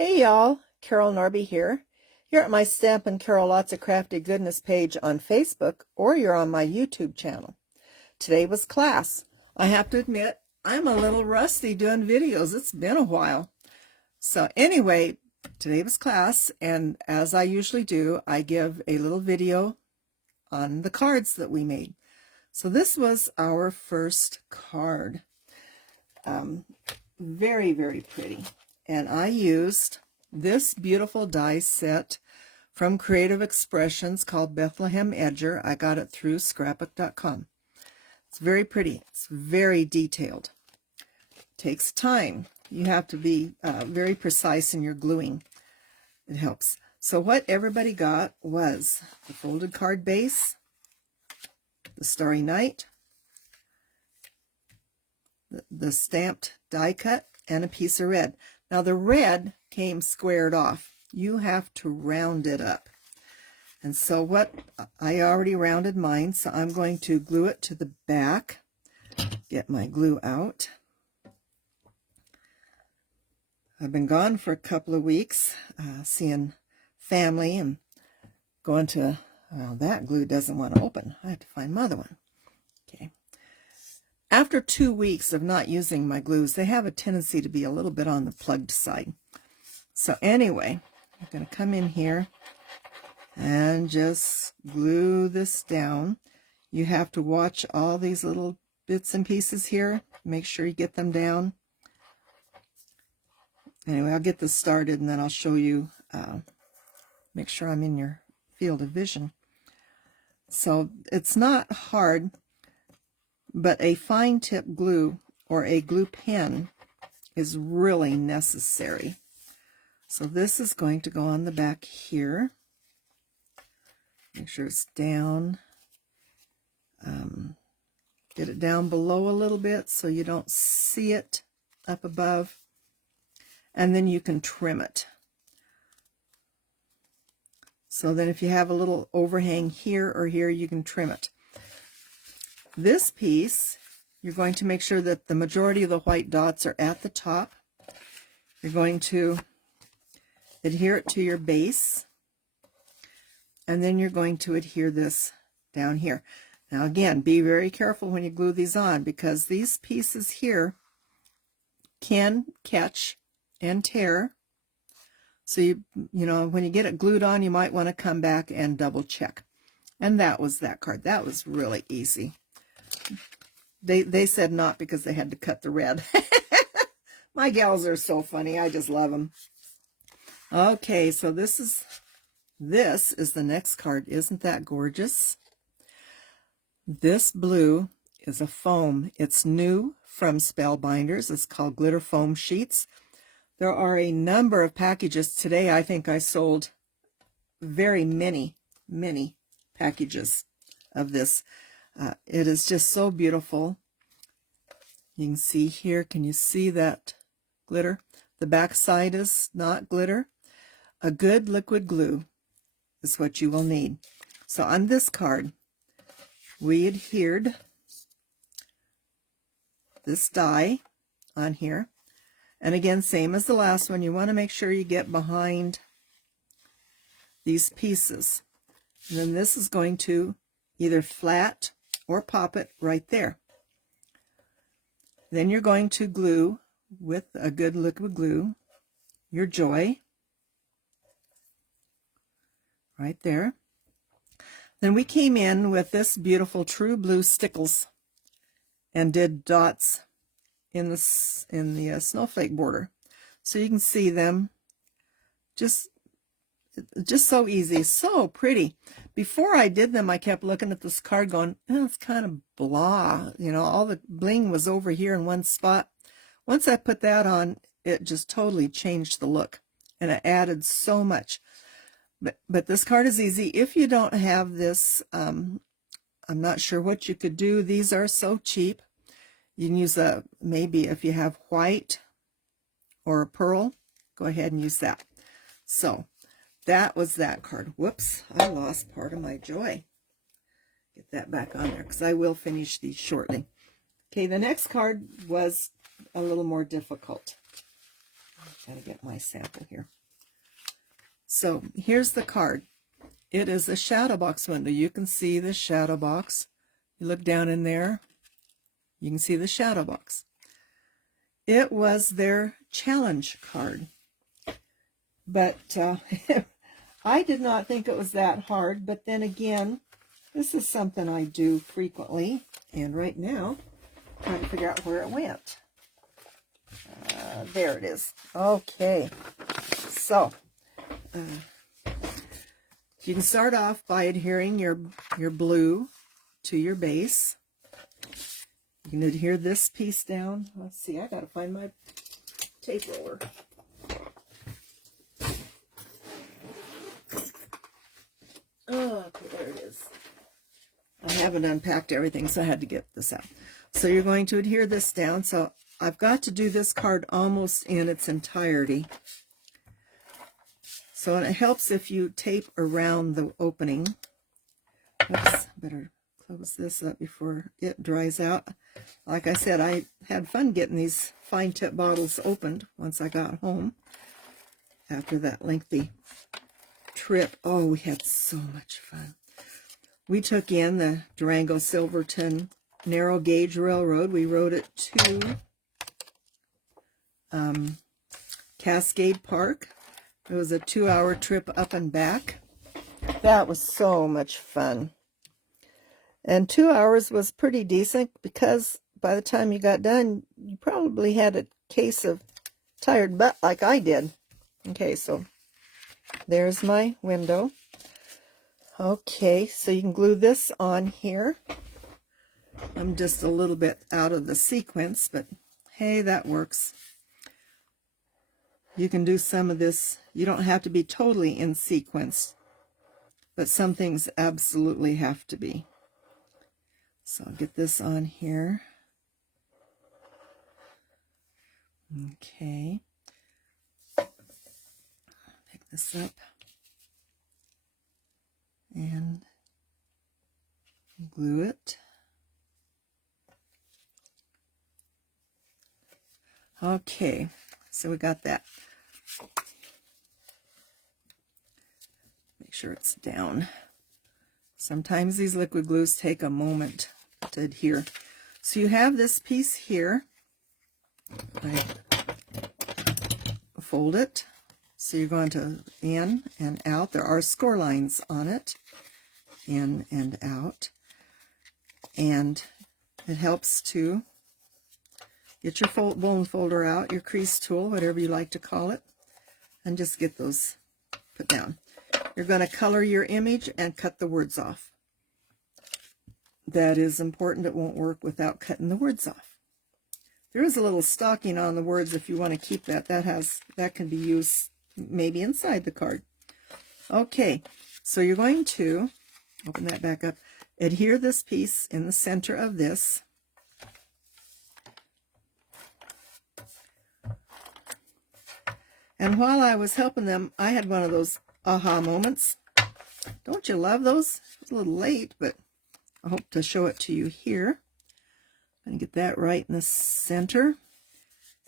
Hey y'all, Carol Norby here. You're at my Stampin' Carol Lots of Crafty Goodness page on Facebook, or you're on my YouTube channel. Today was class. I have to admit, I'm a little rusty doing videos. It's been a while. So anyway, today was class, and as I usually do, I give a little video on the cards that we made. So this was our first card. Very, very pretty. And I used this beautiful die set from Creative Expressions called Bethlehem Edger. I got it through scrapbook.com. It's very pretty. It's very detailed. It takes time. You have to be very precise in your gluing. It helps. So what everybody got was the folded card base, the Starry Night, the stamped die cut, and a piece of red. Now the red came squared off. You have to round it up. And so what, I already rounded mine, so I'm going to glue it to the back. Get my glue out. I've been gone for a couple of weeks, seeing family and going to, well, that glue doesn't want to open. I have to find my other one. Okay. After 2 weeks of not using my glues, they have a tendency to be a little bit on the plugged side. So anyway, I'm going to come in here and just glue this down. You have to watch all these little bits and pieces here. Make sure you get them down. Anyway, I'll get this started and then I'll show you, make sure I'm in your field of vision. So it's not hard, but a fine tip glue or a glue pen is really necessary. So this is going to go on the back here. Make sure it's down. Get it down below a little bit so you don't see it up above. And then you can trim it. So then if you have a little overhang here or here, you can trim it. This piece, you're going to make sure that the majority of the white dots are at the top. You're going to adhere it to your base, and then you're going to adhere this down here. Now again, be very careful when you glue these on, because these pieces here can catch and tear. So you know, when you get it glued on, you might want to come back and double check. And that was that card. That was really easy. They said not because they had to cut the red. My gals are so funny. I just love them. Okay, so this is the next card. Isn't that gorgeous? This blue is a foam. It's new from Spellbinders. It's called Glitter Foam Sheets. There are a number of packages. Today I think I sold very many packages of this. It is just so beautiful. You can see here, can you see that glitter? The back side is not glitter. A good liquid glue is what you will need. So on this card, we adhered this die on here. And again, same as the last one, you want to make sure you get behind these pieces. And then this is going to either flat or pop it right there. Then you're going to glue with a good liquid glue your joy right there. Then we came in with this beautiful True Blue Stickles and did dots in the snowflake border, so you can see them. Just so easy, so pretty. Before I did them, I kept looking at this card going, oh, it's kind of blah. You know, all the bling was over here in one spot. Once I put that on, it just totally changed the look, and it added so much. But this card is easy. If you don't have this, I'm not sure what you could do. These are so cheap. You can use maybe if you have white or a pearl, go ahead and use that. So that was that card. Whoops, I lost part of my joy. Get that back on there because I will finish these shortly. Okay, the next card was a little more difficult. Gotta get my sample here. So here's the card. It is a shadow box window. You can see the shadow box. You look down in there, you can see the shadow box. It was their challenge card. But I did not think it was that hard, but then again, this is something I do frequently, and right now, I'm trying to figure out where it went. There it is. Okay, so you can start off by adhering your blue to your base. You can adhere this piece down. Let's see, I gotta find my tape roller. Oh, okay, there it is. I haven't unpacked everything, so I had to get this out. So you're going to adhere this down. So I've got to do this card almost in its entirety. So it helps if you tape around the opening. Oops, better close this up before it dries out. Like I said, I had fun getting these fine tip bottles opened once I got home after that lengthy trip. Oh, we had so much fun. We took in the Durango Silverton Narrow Gauge Railroad. We rode it to Cascade Park. It was a 2-hour trip up and back. That was so much fun. And 2 hours was pretty decent because by the time you got done, you probably had a case of tired butt like I did. Okay, so there's my window. Okay, so you can glue this on here. I'm just a little bit out of the sequence, but hey, that works. You can do some of this. You don't have to be totally in sequence, but some things absolutely have to be. So I'll get this on here. Okay. Pick this up. And glue it. Okay, so we got that. Make sure it's down. Sometimes these liquid glues take a moment to adhere. So you have this piece here. I fold it. So you're going to in and out. There are score lines on it. In and out. And it helps to get your bone folder out, your crease tool, whatever you like to call it, and just get those put down. You're going to color your image and cut the words off. That is important. It won't work without cutting the words off. There is a little stocking on the words if you want to keep that. That can be used maybe inside the card. Okay, so you're going to open that back up. Adhere this piece in the center of this. And while I was helping them, I had one of those aha moments. Don't you love those? It's a little late, but I hope to show it to you here. I'm going to get that right in the center.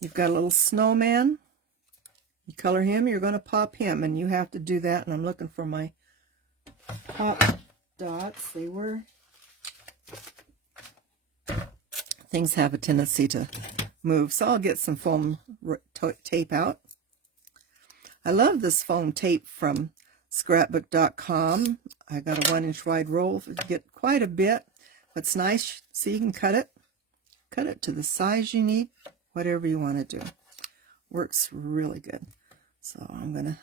You've got a little snowman. You color him, you're going to pop him, and you have to do that. And I'm looking for my pop dots. They were... Things have a tendency to move, so I'll get some foam tape out. I love this foam tape from scrapbook.com. I got a 1-inch wide roll. You get quite a bit. What's nice, so you can cut it to the size you need, whatever you want to do. Works really good. So I'm going to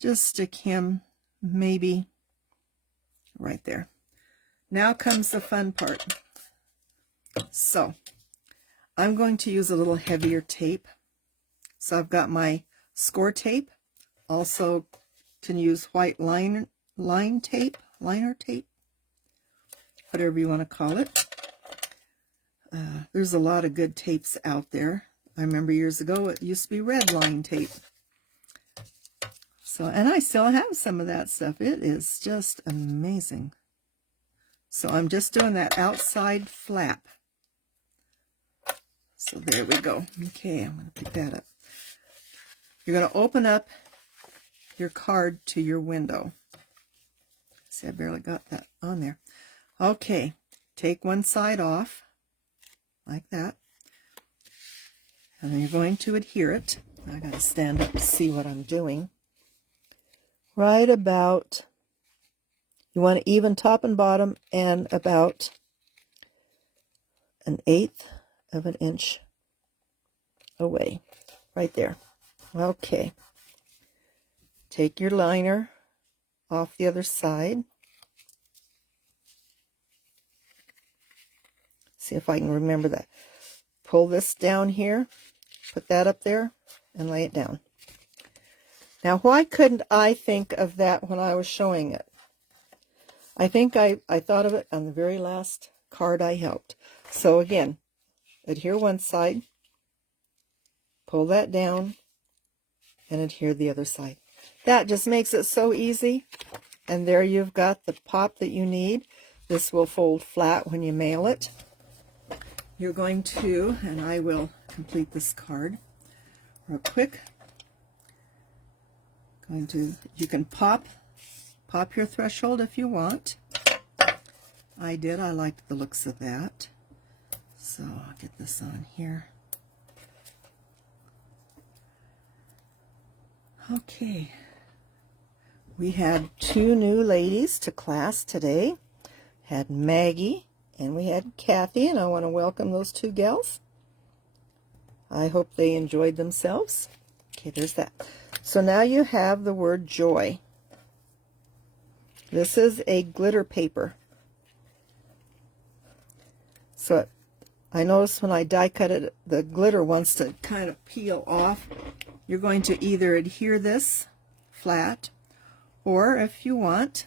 just stick him maybe right there. Now comes the fun part. So I'm going to use a little heavier tape. So I've got my score tape. Also can use white liner tape, whatever you want to call it. There's a lot of good tapes out there. I remember years ago it used to be red line tape. So, and I still have some of that stuff. It is just amazing. So I'm just doing that outside flap. So there we go. Okay, I'm going to pick that up. You're going to open up your card to your window. See, I barely got that on there. Okay, take one side off, like that. And then you're going to adhere it. I got to stand up to see what I'm doing. Right about, you want to even top and bottom, and about 1/8 of an inch away. Right there. Okay. Take your liner off the other side. See if I can remember that. Pull this down here, put that up there, and lay it down. Now, why couldn't I think of that when I was showing it? I think I thought of it on the very last card I helped. So again, adhere one side, pull that down, and adhere the other side. That just makes it so easy. And there you've got the pop that you need. This will fold flat when you mail it. You're going to, and I will complete this card real quick. You can pop your threshold if you want. I did. I liked the looks of that. So I'll get this on here. Okay. We had 2 new ladies to class today. Had Maggie and we had Kathy, and I want to welcome those 2 gals. I hope they enjoyed themselves. Okay, there's that. So now you have the word joy. This is a glitter paper. So I noticed when I die cut it, the glitter wants to kind of peel off. You're going to either adhere this flat, or if you want,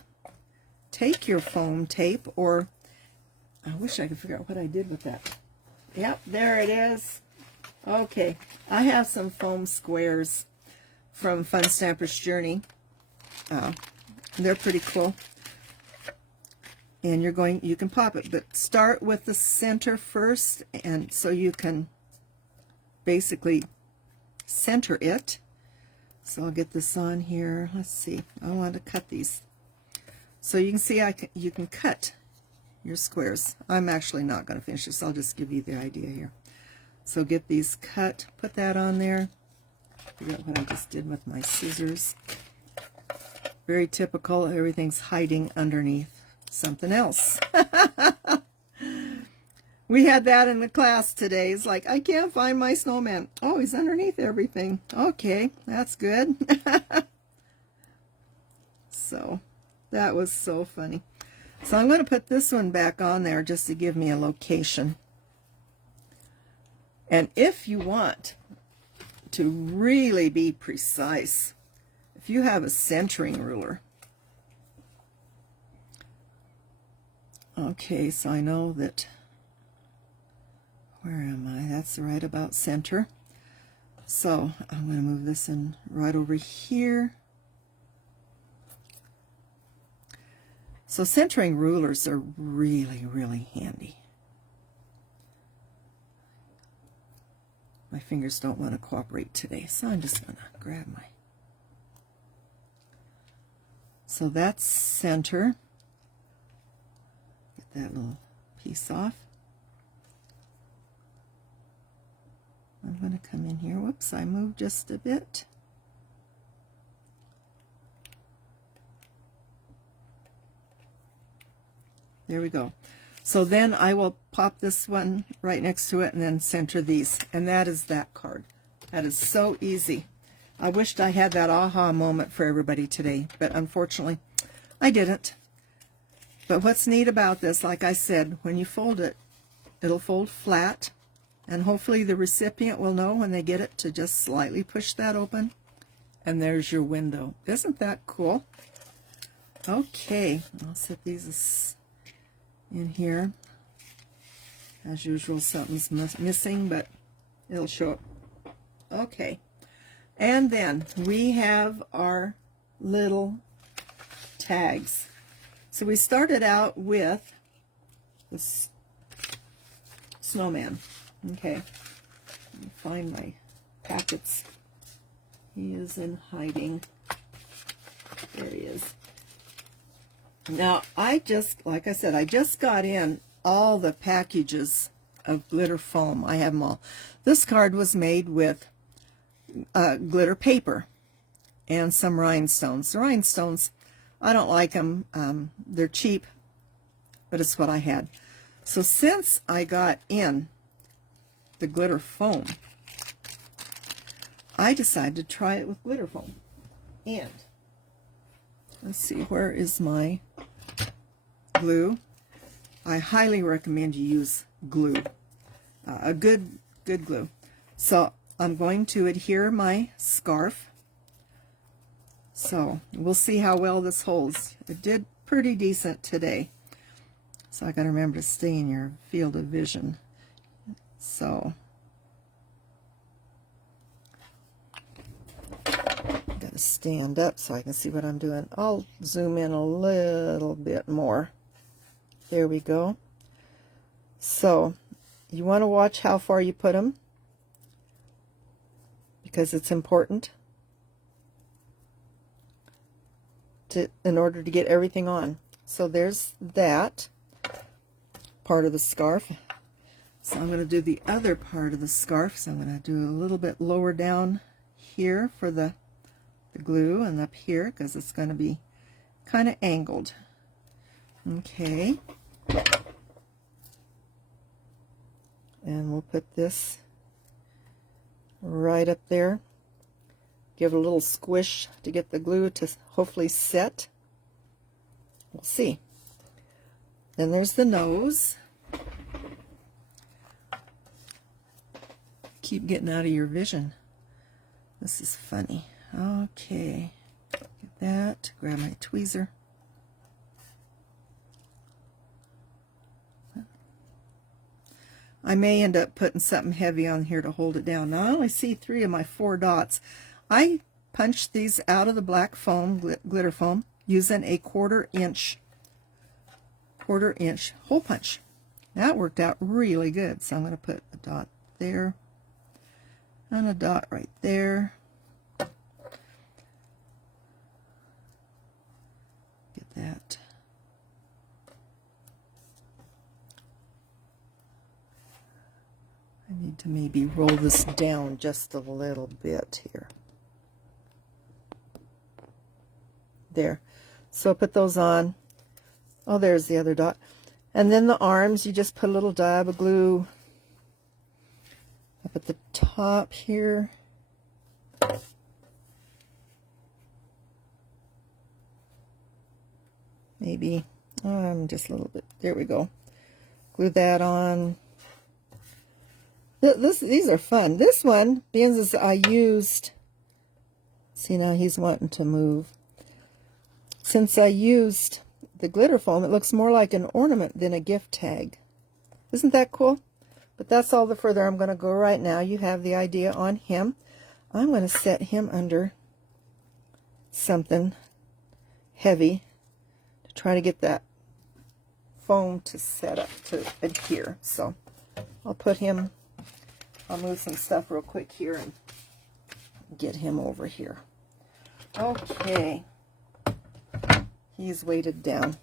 take your foam tape, or I wish I could figure out what I did with that. Yep, there it is. Okay, I have some foam squares from Fun Stamper's Journey. They're pretty cool. And you can pop it, but start with the center first, and so you can basically center it. So I'll get this on here. Let's see. I want to cut these. So you can see you can cut your squares. I'm actually not going to finish this. I'll just give you the idea here. So get these cut, put that on there. Figure out what I just did with my scissors. Very typical. Everything's hiding underneath something else. We had that in the class today. It's like, I can't find my snowman. Oh, he's underneath everything. Okay, that's good. So that was so funny. So I'm going to put this one back on there just to give me a location. And if you want to really be precise, if you have a centering ruler. Okay, so I know that, where am I? That's right about center. So I'm going to move this in right over here. So centering rulers are really, really handy. My fingers don't want to cooperate today, so I'm just going to grab my... So that's center. Get that little piece off. I'm going to come in here. Whoops, I moved just a bit. There we go. So then I will pop this one right next to it and then center these. And that is that card. That is so easy. I wished I had that aha moment for everybody today, but unfortunately I didn't. But what's neat about this, like I said, when you fold it, it'll fold flat. And hopefully the recipient will know when they get it to just slightly push that open. And there's your window. Isn't that cool? Okay, I'll set these in here. As usual, something's missing, but it'll show up. Okay. And then we have our little tags. So we started out with this snowman. Okay. Let me find my packets He is in hiding. There he is. Now, like I said, I just got in all the packages of glitter foam. I have them all. This card was made with glitter paper and some rhinestones. The rhinestones, I don't like them. They're cheap, but it's what I had. So since I got in the glitter foam, I decided to try it with glitter foam. And let's see, where is my glue? I highly recommend you use glue, a good glue. So I'm going to adhere my scarf. So we'll see how well this holds. It did pretty decent today. So I got to remember to stay in your field of vision. So got to stand up so I can see what I'm doing. I'll zoom in a little bit more. There we go. So you want to watch how far you put them, because it's important in order to get everything on. So there's that part of the scarf. So I'm going to do the other part of the scarf. So I'm going to do a little bit lower down here for the glue, and up here because it's going to be kind of angled. Okay. And we'll put this right up there. Give it a little squish to get the glue to hopefully set. We'll see. Then there's the nose. Keep getting out of your vision. This is funny. Okay. Get that. Grab my tweezer. I may end up putting something heavy on here to hold it down. Now I only see 3 of my 4 dots. I punched these out of the black foam, glitter foam, using a quarter inch hole punch. That worked out really good. So I'm going to put a dot there and a dot right there. Get that. I need to maybe roll this down just a little bit here. There. So put those on. Oh, there's the other dot. And then the arms, you just put a little dab of glue up at the top here. Maybe just a little bit. There we go. Glue that on. These are fun. This one, being as I used, see now he's wanting to move. Since I used the glitter foam, it looks more like an ornament than a gift tag. Isn't that cool? But that's all the further I'm going to go right now. You have the idea on him. I'm going to set him under something heavy to try to get that foam to set up, to adhere. So I'll put him, I'll move some stuff real quick here and get him over here. Okay. He's weighted down.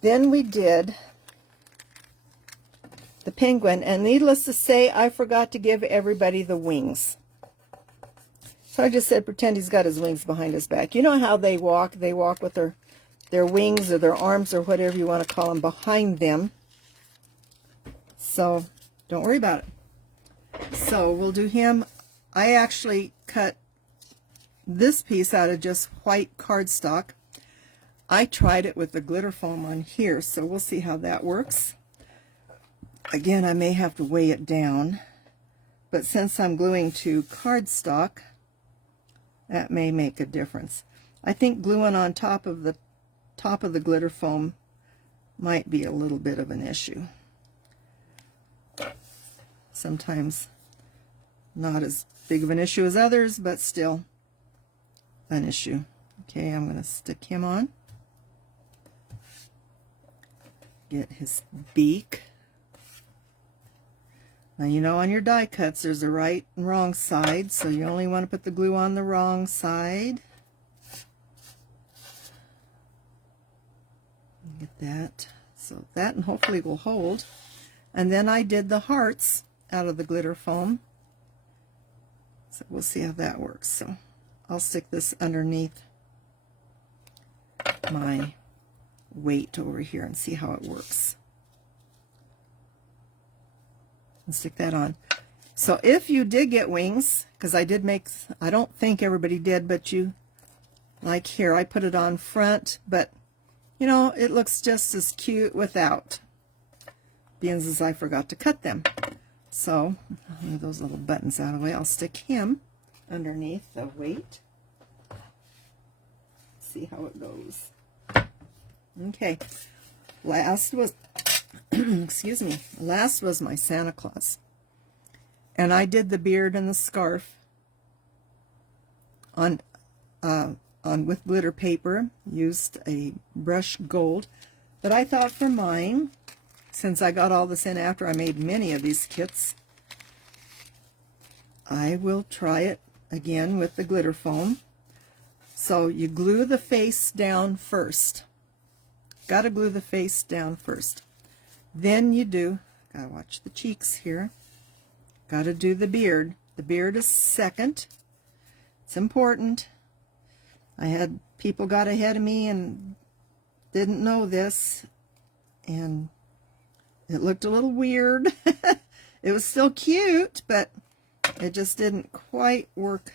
Then we did the penguin, and needless to say, I forgot to give everybody the wings. So I just said, pretend he's got his wings behind his back. You know how they walk? They walk with their wings or their arms or whatever you want to call them behind them. So don't worry about it. So we'll do him. I actually cut this piece out of just white cardstock. I tried it with the glitter foam on here, so we'll see how that works. Again, I may have to weigh it down, but since I'm gluing to cardstock, that may make a difference. I think gluing on top of the glitter foam might be a little bit of an issue. Sometimes not as big of an issue as others, but still an issue. Okay, I'm going to stick him on. Get his beak. Now you know on your die cuts there's a right and wrong side, so you only want to put the glue on the wrong side. Get that. So that and hopefully will hold. And then I did the hearts out of the glitter foam. So we'll see how that works. So I'll stick this underneath my weight over here and see how it works. And stick that on. So if you did get wings, because I did make, I don't think everybody did, but you, like here, I put it on front, but you know, it looks just as cute without, being as I forgot to cut them. So, I'll move those little buttons out of the way. I'll stick him underneath the weight. See how it goes. Okay, last was, excuse me, last was my Santa Claus. And I did the beard and the scarf on with glitter paper, used a brushed gold, but I thought for mine, since I got all this in after I made many of these kits, I will try it again with the glitter foam. So you glue the face down first. Got to glue the face down first. Then you do, gotta watch the cheeks here, got to do the beard. The beard is second. It's important. I had people got ahead of me and didn't know this, and it looked a little weird. It was still cute, but it just didn't quite work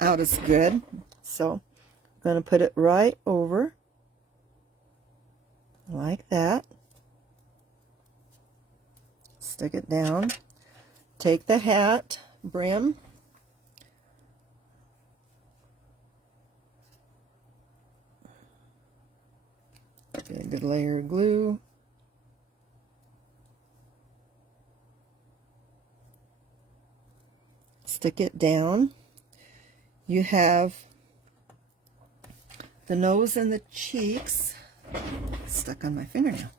out as good. So I'm going to put it right over like that. Stick it down. Take the hat brim. Get a good layer of glue. Stick it down. You have the nose and the cheeks stuck on my fingernail.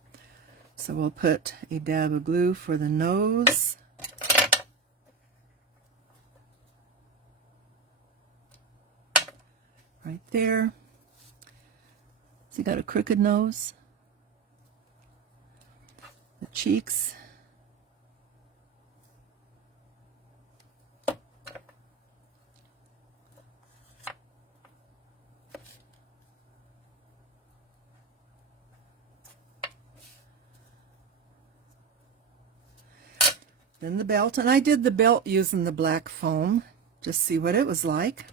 So we'll put a dab of glue for the nose. Right there. So you got a crooked nose. The cheeks. Then the belt, and I did the belt using the black foam, just see what it was like,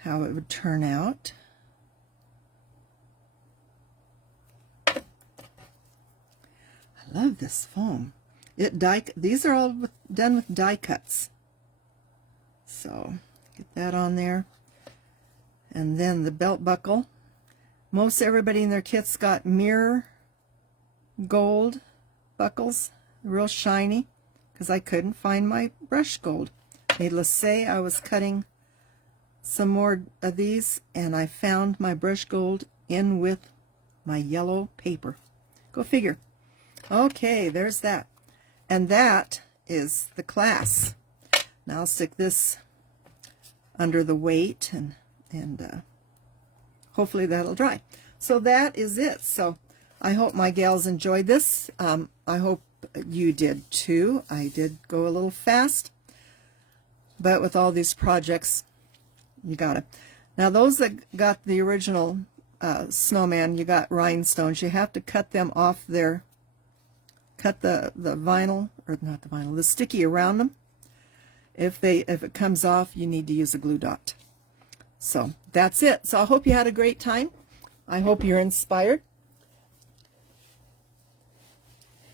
how it would turn out. I love this foam. These are all done with die cuts. So get that on there. And then the belt buckle. Most everybody in their kits got mirror gold buckles. Real shiny, because I couldn't find my brush gold. Needless to say, I was cutting some more of these, and I found my brush gold in with my yellow paper. Go figure. Okay, there's that. And that is the class. Now I'll stick this under the weight, and hopefully that'll dry. So that is it. So I hope my gals enjoyed this. I hope you did too. I did go a little fast, but with all these projects, you got it. Now those that got the original snowman, you got rhinestones, you have to cut them off there. Cut the vinyl, or not the vinyl, the sticky around them. If it comes off, you need to use a glue dot. So that's it. So I hope you had a great time. I hope you're inspired.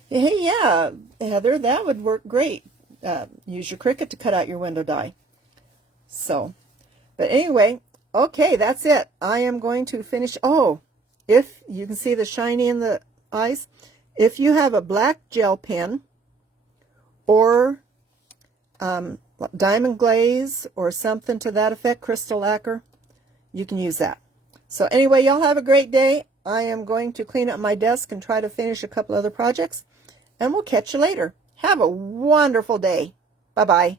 Hey, yeah, Heather, that would work great. Use your Cricut to cut out your window die. So, but anyway, okay, that's it. I am going to finish. Oh, if you can see the shiny in the eyes, if you have a black gel pen or diamond glaze or something to that effect, crystal lacquer, you can use that. So anyway, y'all have a great day. I am going to clean up my desk and try to finish a couple other projects. and we'll catch you later. Have a wonderful day. Bye-bye.